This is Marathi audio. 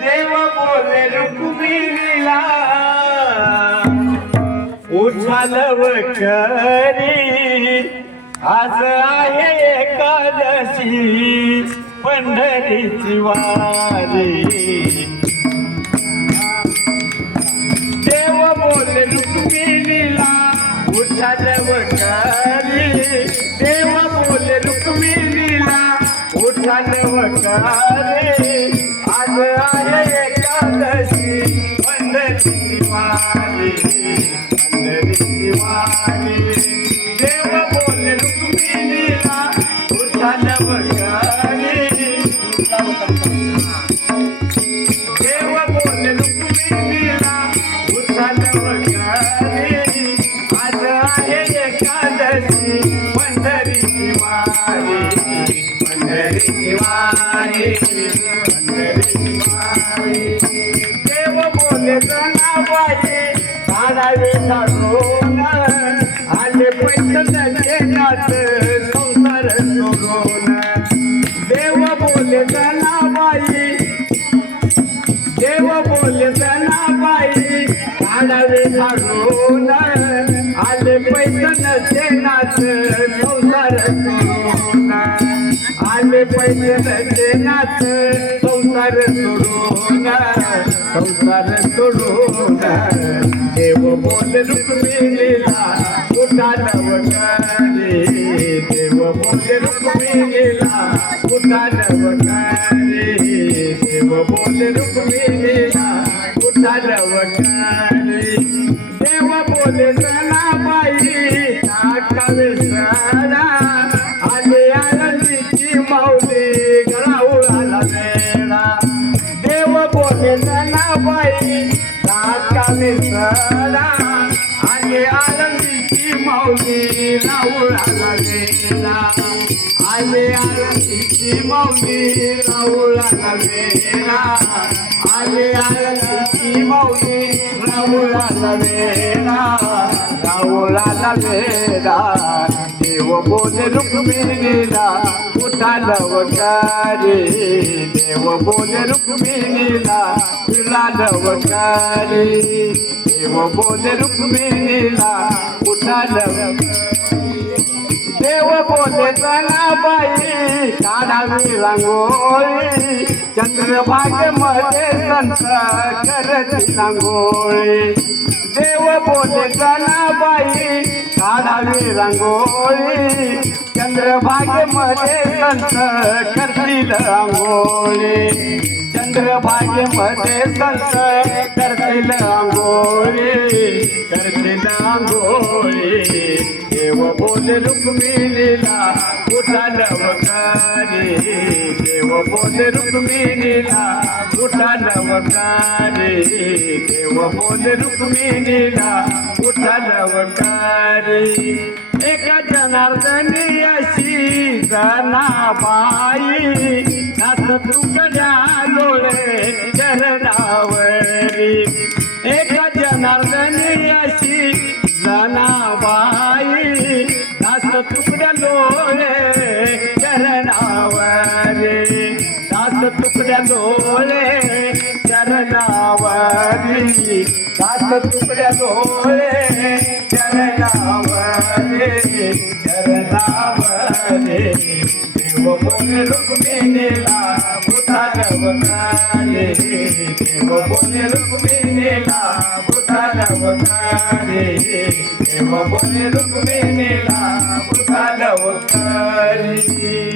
देव बोले रुक्मिणीला उछालव करी आज आहे एकादशी पंढरीची वारी देव बोले रुक्मिणीला उछालव करी देव बोले रुक्मिणीला उछालव करी आज आहे एकादशी पंढरीची वारी पंढरीची वारी देव बोले रुक्मिणीला उछालव करी देव बोले रुक्मिणीला उछालव करी आज आहे एकादशी पंढरीची वारी पंढरीची वारी पंढरीची वारी देव बोले जनाबाई काढावे काढून आले पैठणचे नाथ संसार सोडून देव बोले जनाबाई देव बोले जनाबाई काढावे काढून आले पैठणचे नाथ संसार सोडून आले पैठणचे नाथ संसार सोडून संसार सोडून देव बोले रुक्मिणीला उठालव करी देव बोले रुक्मिणीला उठालव करी देव बोले रुक्मिणीला उठालव करी देव बोले जनाबाई टाकावे सरा आले आनंदीची माऊली गळाउळाला वेळा देव बोले जनाबाई टाकावे सरा आले आनंदीची माऊली राऊळाला वेळा आले आनंदीची माऊली राऊळाला वेळा आले आनंदीची माऊली राऊळाला वेळा राऊळाला वेळा देव बोले रुक्मिणीला उठालव करी देव बोले रुक्मिणीला उठालव करी देव बोले रुक्मिणीला उठालव देव बोले जनाबाई काढावी रांगोळी चंद्रभागेमध्ये संत करती रांगोळी देव बोले जनाबाई काढावी रांगोळी चंद्रभागेमध्ये संत करतील रांगोळी चंद्रभागेमध्ये संत करतील रांगोळी करतील रांगोळी देव बोले रुक्मिणीला उठालव करी देव बोले रुक्मिणीला उठालव करी देव बोले रुक्मिणीला उठालव करी एका जनार्दनी अशी जनाबाई नाच तुकड्या डोळे चरणावरी एका जनार्दनी अशी जनाबाई नाच तुकड्या डोळे चरणावरी नाच तुकड्या डोळे चरणावरी नाच तुकड्या डोळे चरणावरी चरणावरी देव बोले रुक्मिणीला उठालव करी देव बोले रुक्मिणीला उठालव करी देव बोले रुक्मिणीला उठालव करी